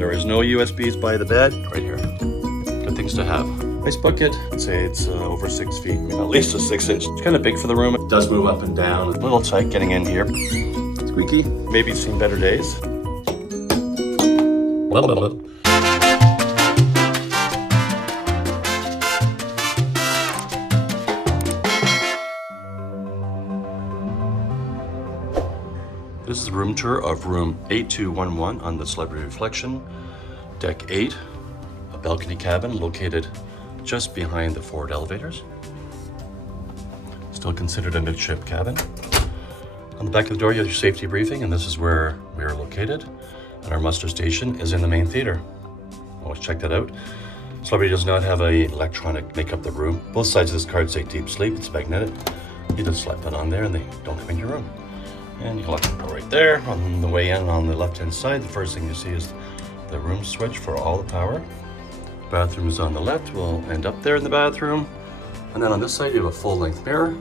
There is no USBs by the bed. Right here. Good things to have. Nice bucket. I'd say it's over 6 feet, at least a 6 inch. It's kind of big for the room. It does move up and down. It's a little tight getting in here. Squeaky. Maybe seen better days. This is a room tour of room 8211 on the Celebrity Reflection, deck 8, a balcony cabin located just behind the forward elevators. Still considered a midship cabin. On the back of the door, you have your safety briefing, and this is where we are located. And our muster station is in the main theater. Always check that out. Celebrity does not have a electronic make up the room. Both sides of this card say deep sleep. It's magnetic. You just slap that on there and they don't come in your room. And you can lock the door right there. On the way in on the left-hand side, the first thing you see is the room switch for all the power. Bathroom is on the left. We'll end up there in the bathroom. And then on this side, you have a full-length mirror.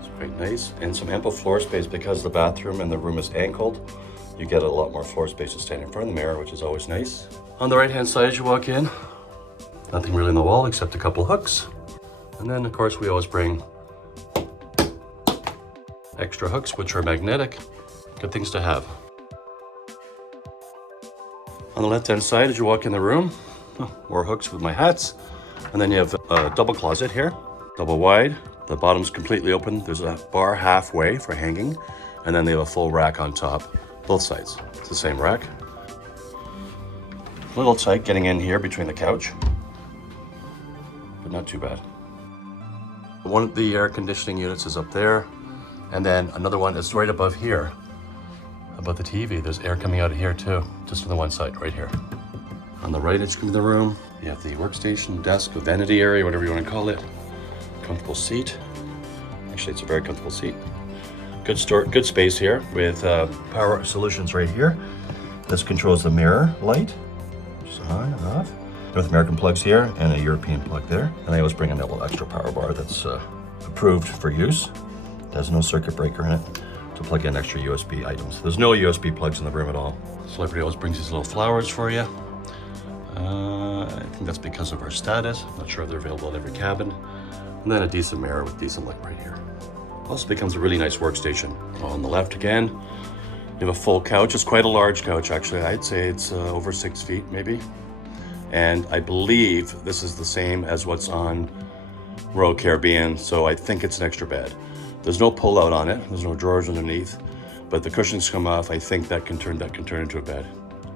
It's quite nice. And some ample floor space because the bathroom and the room is angled. You get a lot more floor space to stand in front of the mirror, which is always nice. On the right-hand side as you walk in, nothing really on the wall except a couple hooks. And then, of course, we always bring extra hooks, which are magnetic. Good things to have. On the left-hand side, as you walk in the room, more hooks with my hats. And then you have a double closet here, double wide. The bottom's completely open. There's a bar halfway for hanging. And then they have a full rack on top, both sides. It's the same rack. A little tight getting in here between the couch, but not too bad. One of the air conditioning units is up there. And then another one is right above here, above the TV. There's air coming out of here too, just on the one side, right here. On the right edge of the room, you have the workstation, desk, a vanity area, whatever you want to call it. Comfortable seat. Actually, it's a very comfortable seat. Good space here with power solutions right here. This controls the mirror light, which is on and off. North American plugs here and a European plug there. And I always bring a little extra power bar that's approved for use. There's no circuit breaker in it to plug in extra USB items. There's no USB plugs in the room at all. Celebrity always brings these little flowers for you. I think that's because of our status. I'm not sure if they're available in every cabin. And then a decent mirror with decent light right here. Also becomes a really nice workstation. On the left again, you have a full couch. It's quite a large couch actually. I'd say it's over 6 feet maybe. And I believe this is the same as what's on Royal Caribbean, so I think it's an extra bed. There's no pull out on it. There's no drawers underneath, but the cushions come off. I think that can turn into a bed.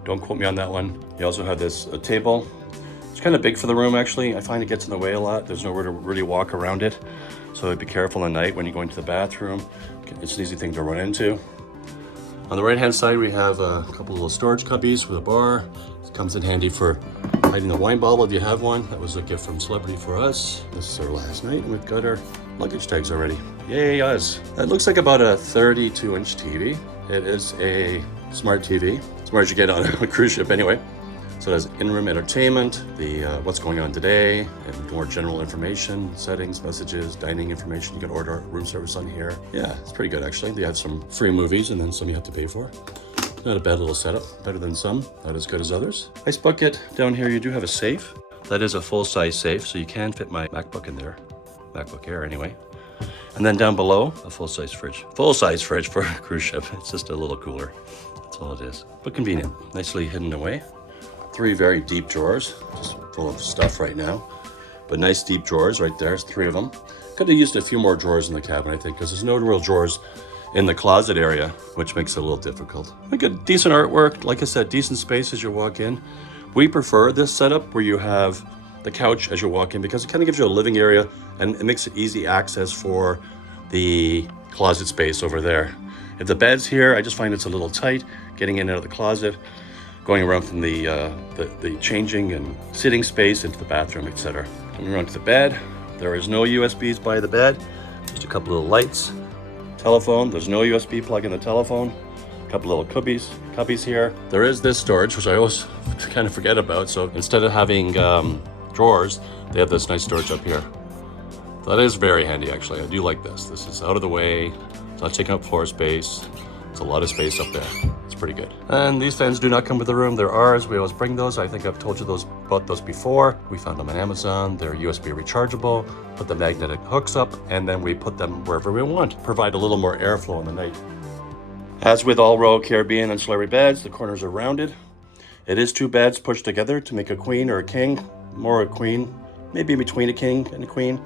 Don't quote me on that one. You also have this table. It's kind of big for the room actually. I find it gets in the way a lot. There's nowhere to really walk around it. So be careful at night when you go into the bathroom. It's an easy thing to run into. On the right-hand side, we have a couple little storage cubbies with a bar. It comes in handy for hiding a wine bottle if you have one. That was a gift from Celebrity for us. This is our last night, and we've got our luggage tags already. Yay us. That looks like about a 32-inch TV. It is a smart TV. Smart as you get on a cruise ship anyway. So it has in-room entertainment, the what's going on today, and more general information, settings, messages, dining information. You can order room service on here. Yeah, it's pretty good actually. They have some free movies and then some you have to pay for. Not a bad little setup, better than some, not as good as others. Nice bucket. Down here you do have a safe. That is a full-size safe, so you can fit my MacBook in there. MacBook Air anyway. And then down below, a full-size fridge. Full-size fridge for a cruise ship. It's just a little cooler. That's all it is. But convenient. Nicely hidden away. 3 very deep drawers, just full of stuff right now. But nice deep drawers right there, there's 3 of them. Could have used a few more drawers in the cabin, I think, because there's no real drawers in the closet area, which makes it a little difficult. We got decent artwork, like I said, decent space as you walk in. We prefer this setup where you have the couch as you walk in because it kind of gives you a living area and it makes it easy access for the closet space over there. If the bed's here, I just find it's a little tight, getting in and out of the closet, going around from the changing and sitting space into the bathroom, etc. Coming around to the bed, there is no USBs by the bed, just a couple of lights. Telephone, there's no USB plug in the telephone. A couple little cubbies here. There is this storage, which I always kind of forget about. So instead of having drawers, they have this nice storage up here. That is very handy, actually. I do like this. This is out of the way. It's not taking up floor space. It's a lot of space up there. It's pretty good. And these fans do not come with the room. They're ours. We always bring those. I think I've told you about those before. We found them on Amazon. They're USB rechargeable. Put the magnetic hooks up, and then we put them wherever we want. Provide a little more airflow in the night. As with all Royal Caribbean and Celebrity beds, the corners are rounded. It is 2 beds pushed together to make a queen or a king. More a queen, maybe between a king and a queen.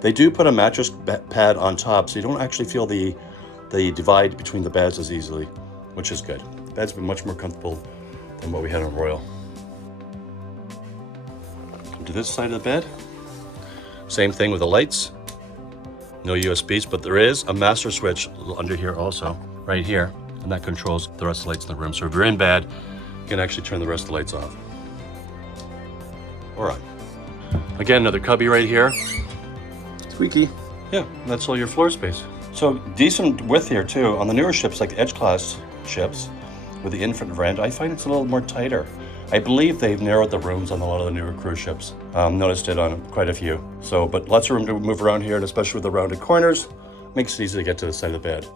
They do put a mattress pad on top, so you don't actually feel the divide between the beds as easily, which is good. The bed's been much more comfortable than what we had on Royal. Come to this side of the bed. Same thing with the lights. No USBs, but there is a master switch under here also, right here, and that controls the rest of the lights in the room. So if you're in bed, you can actually turn the rest of the lights off or on. Again, another cubby right here. Squeaky. Yeah, that's all your floor space. So decent width here too. On the newer ships, like Edge class ships with the infant veranda, I find it's a little more tighter. I believe they've narrowed the rooms on a lot of the newer cruise ships. Noticed it on quite a few. So, but lots of room to move around here, and especially with the rounded corners, makes it easy to get to the side of the bed.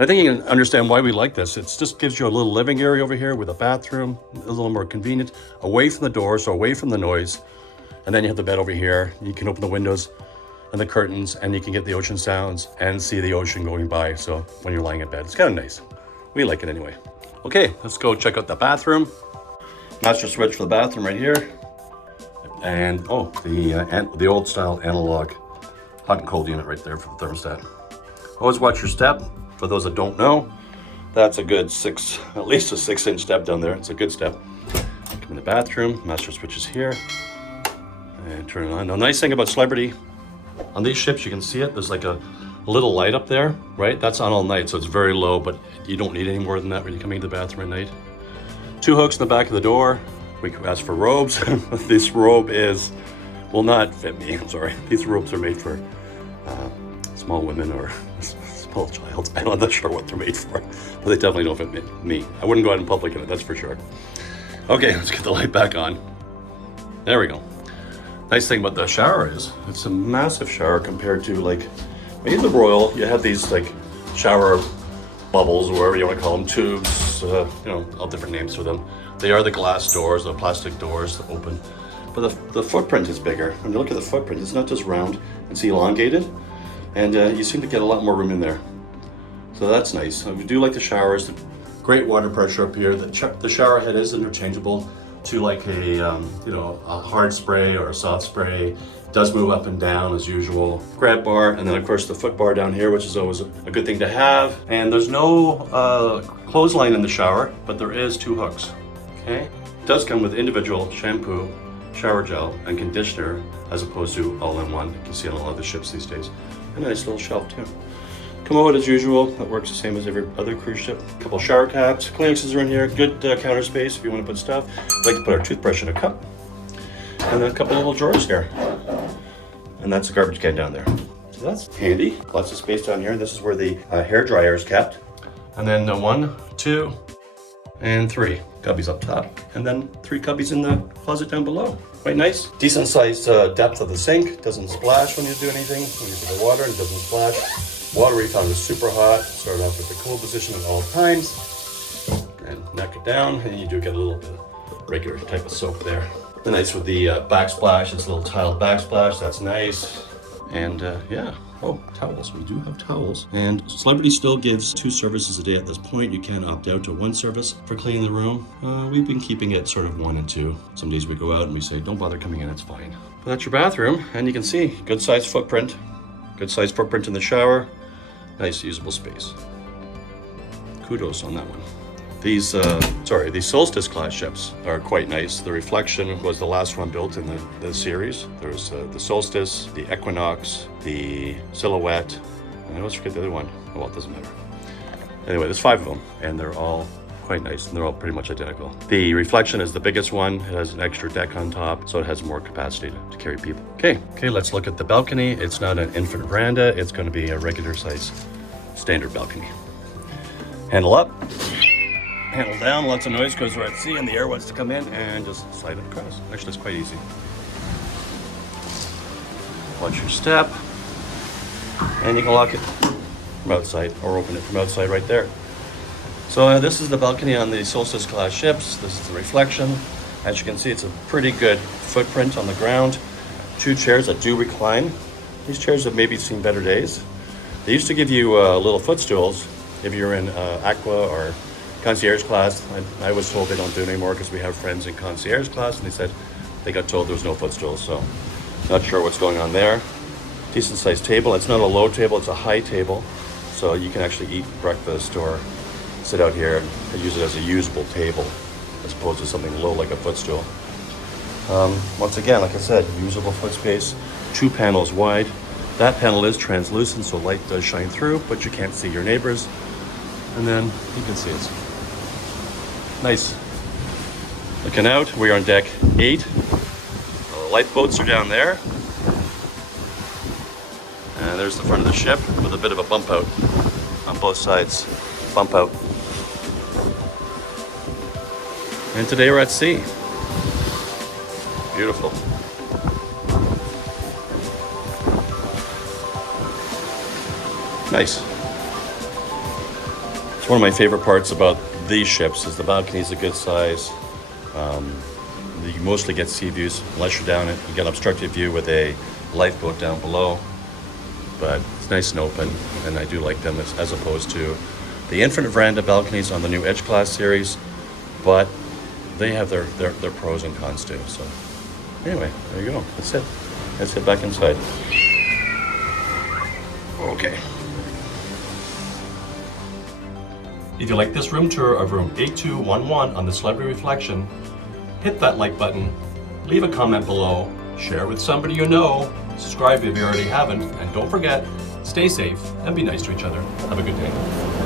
I think you can understand why we like this. It just gives you a little living area over here with a bathroom, a little more convenient, away from the door, so away from the noise. And then you have the bed over here. You can open the windows and the curtains, and you can get the ocean sounds and see the ocean going by. So when you're lying in bed, it's kind of nice. We like it anyway. Okay, let's go check out the bathroom. Master switch for the bathroom right here. And the old style analog hot and cold unit right there for the thermostat. Always watch your step. For those that don't know, that's a good at least a 6-inch step down there. It's a good step. Come in the bathroom, master switch is here. And turn it on. Now, nice thing about Celebrity, on these ships, you can see it. There's like a little light up there, right? That's on all night, so it's very low, but you don't need any more than that when you're coming into the bathroom at night. 2 hooks in the back of the door. We could ask for robes. This robe will not fit me, I'm sorry. These robes are made for small women or small child. I'm not sure what they're made for, but they definitely don't fit me. I wouldn't go out in public in it, that's for sure. Okay, let's get the light back on. There we go. Nice thing about the shower is it's a massive shower compared to, like, when you have the Royal, you have these like shower bubbles, or whatever you want to call them, tubes, all different names for them. They are the glass doors, the plastic doors that open. But the footprint is bigger. When you look at the footprint, it's not just round, it's elongated, and you seem to get a lot more room in there. So that's nice. We do like the showers. Great water pressure up here. The shower head is interchangeable to like a hard spray or a soft spray. It does move up and down as usual. Grab bar, and then of course the foot bar down here, which is always a good thing to have. And there's no clothesline in the shower, but there is 2 hooks. Okay, it does come with individual shampoo, shower gel, and conditioner, as opposed to all in one. You can see on a lot of the ships these days. And a nice little shelf too. Commode as usual, that works the same as every other cruise ship. A couple shower caps, Kleenexes are in here, good counter space if you want to put stuff. We like to put our toothbrush in a cup. And then a couple little drawers here. And that's a garbage can down there. So that's handy. Lots of space down here. This is where the hair dryer is kept. And then 1, 2, and 3 cubbies up top. And then 3 cubbies in the closet down below. Quite nice. Decent sized depth of the sink. Doesn't splash when you do anything. When you put the water in, it doesn't splash. Water we found is super hot. Start off with the cool position at all times. And knock it down, and you do get a little bit of regular type of soap there. And nice with the backsplash. It's a little tiled backsplash. That's nice. And yeah. Oh, towels. We do have towels. And Celebrity still gives 2 services a day at this point. You can opt out to 1 service for cleaning the room. We've been keeping it sort of 1 and 2. Some days we go out and we say, don't bother coming in, it's fine. But that's your bathroom. And you can see, good size footprint. Good size footprint in the shower. Nice usable space. Kudos on that one. These Solstice-class ships are quite nice. The Reflection was the last one built in the series. There was the Solstice, the Equinox, the Silhouette, and I always forget the other one. Oh, well, it doesn't matter. Anyway, there's 5 of them, and they're all quite nice, and they're all pretty much identical. The Reflection is the biggest one. It has an extra deck on top, so it has more capacity to carry people. Okay, let's look at the balcony. It's not an infant veranda. It's going to be a regular size standard balcony. Handle up. Handle down, lots of noise because we're at sea and the air wants to come in, and just slide it across. Actually, it's quite easy. Watch your step, and you can lock it from outside or open it from outside right there. So this is the balcony on the Solstice-class ships. This is the reflection. As you can see, it's a pretty good footprint on the ground. 2 chairs that do recline. These chairs have maybe seen better days. They used to give you little footstools if you're in Aqua or concierge class. I was told they don't do it anymore because we have friends in concierge class, and they said they got told there was no footstools. So not sure what's going on there. Decent sized table. It's not a low table, it's a high table. So you can actually eat breakfast or sit out here and use it as a usable table as opposed to something low like a footstool. Once again, like I said, usable foot space, 2 panels wide. That panel is translucent, so light does shine through, but you can't see your neighbors. And then you can see it's nice. Looking out, we are on deck 8. The lifeboats are down there. And there's the front of the ship with a bit of a bump out on both sides. Bump out. And today we're at sea. Beautiful. Nice. It's one of my favorite parts about these ships is the balcony's a good size. You mostly get sea views unless you're down it. You get an obstructed view with a lifeboat down below. But it's nice and open, and I do like them as opposed to the infinite veranda balconies on the new Edge class series. But they have their pros and cons too. So anyway, there you go. That's it. Let's head back inside. Okay. If you like this room tour of room 8211 on the Celebrity Reflection, hit that like button, leave a comment below, share with somebody you know, subscribe if you already haven't, and don't forget, stay safe and be nice to each other. Have a good day.